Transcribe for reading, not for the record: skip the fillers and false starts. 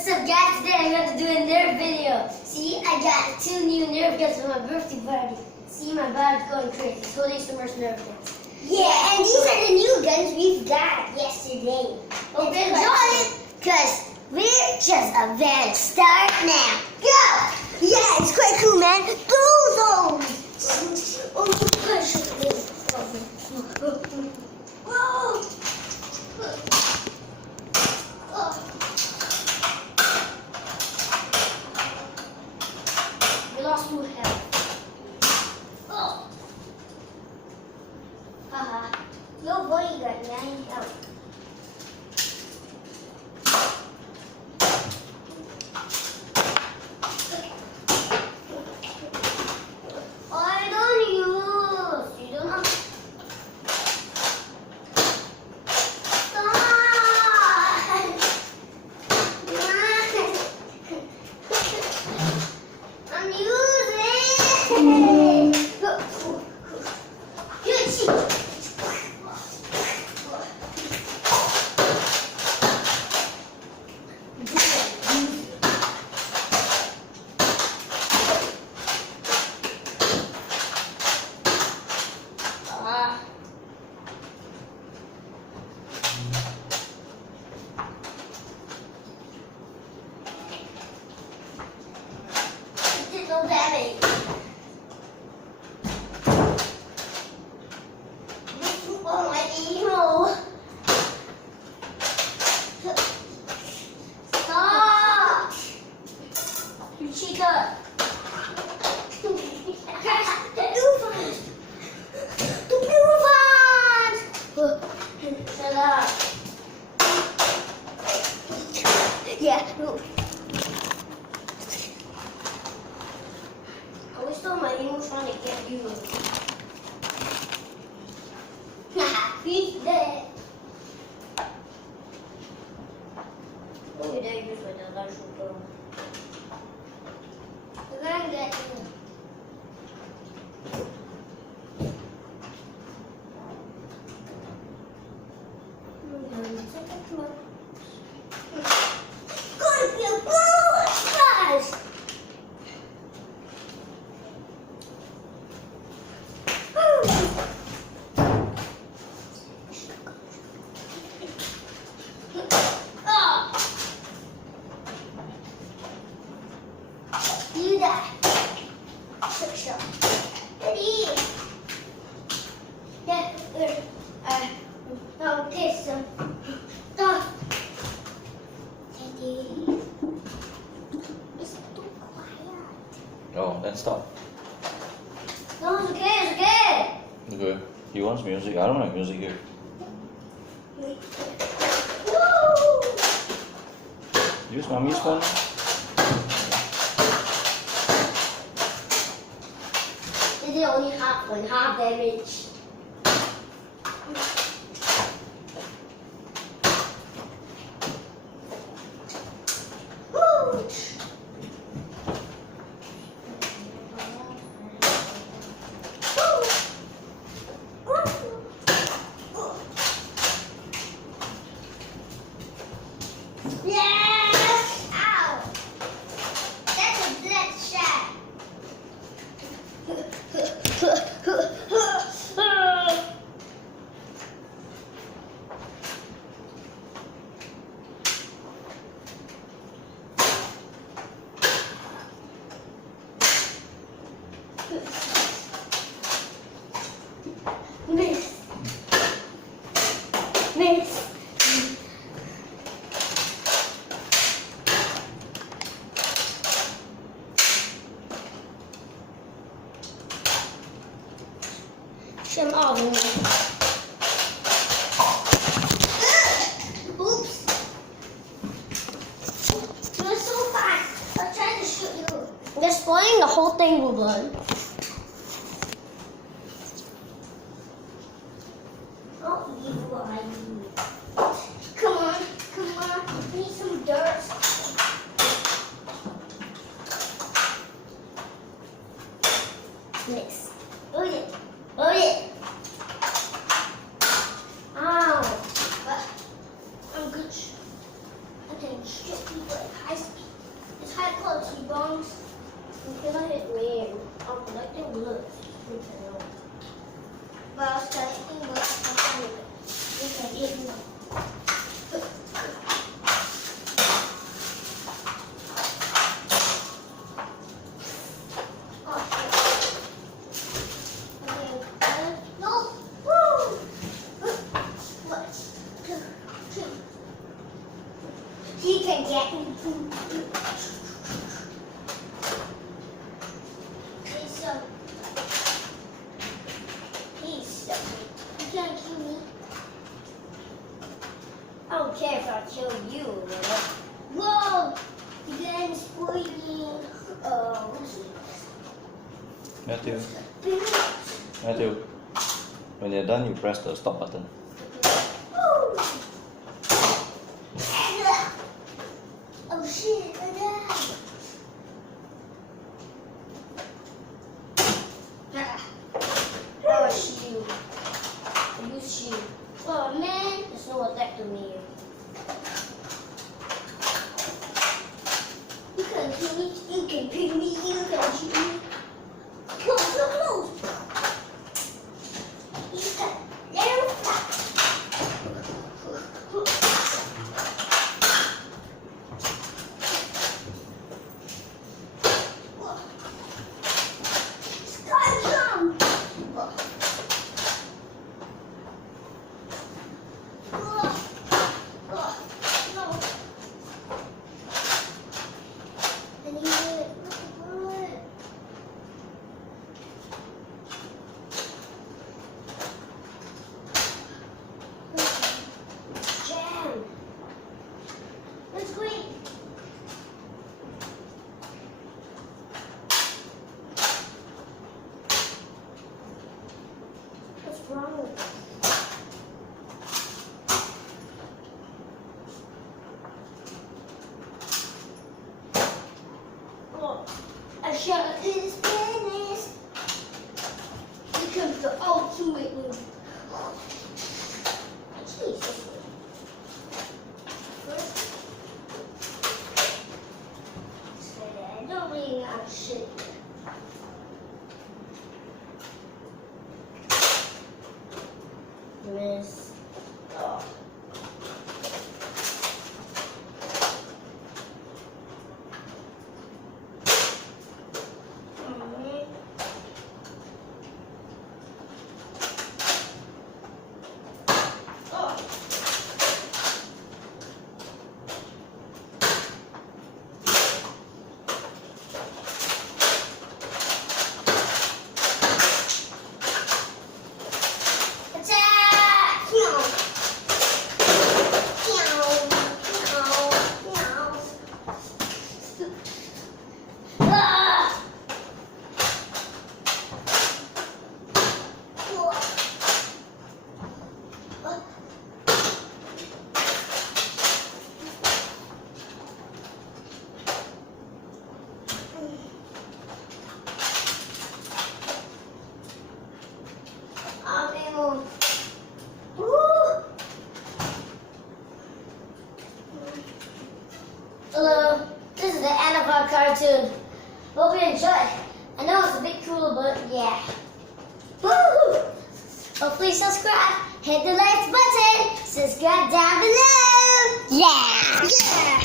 What's up guys, today I'm going to do a Nerf video. See, I got 2 new Nerf guns for my birthday party. See, my body's going crazy. Totally submerged Nerf guns. Yeah, and these are the new guns we've got yesterday. Hope you Enjoy it, because we're just about to start now. Go! Yeah, it's quite cool, man. Go those! Oh, gosh. Whoa! We lost 2 health. Oh! Haha. Your body got 9 health. I don't use. You don't have. Stop! I'm using. Good shit. Did no damage. Oh my emo. Stop. You cheater. The blue ones. Shut up. Yeah. I always thought my emo trying to get you. He's dead. Oh, you dare use my dad shoulder. We're gonna get you. Gonna be a blue splash. You die. Sure. Ready? Yeah. Okay, so. Stop. Ready? It's too quiet. Oh, then stop. No, it's okay, it's okay. Okay. He wants music. I don't have music here. Woo! Use mommy's phone. They did only half damage. Woo! Yes! Ow! That's a bloodshot. Miss. Miss. Shut up. Oops. You're so fast. I'll try to shoot you. They're spoiling the whole thing, Ruben. How evil are you? Come on. Come on. I need some dirt. Miss. Oh yeah. Oh yeah. Ow. I'm good. I can shoot people at high No. Woo. What? He can get me. You can't kill me. I don't care if I kill you or whatever. Whoa! You can spoil me. What's it? Matthew. Matthew. When you're done, you press the stop button. Woo! Oh shit! I died. Oh, shield. I use shield. Oh man, there's no attack to me. You can kill me. You can pick me. You can shoot me. Come so close. You can let him fly. Sky jump. No. I need it. Jam. Let's go eat. What's wrong with this? Oh, I shot this penis. Here comes the ultimate move. Jesus. First, say that I don't really know shit. Miss. Oh. Attack! Meow. Meow. Meow. Meow. Ah! Amigo. Hello, this is the end of our cartoon. Hope you enjoyed. I know it's a bit cruel, but yeah. Woo! Oh, please subscribe. Hit the like button. Subscribe down below. Yeah. Yeah.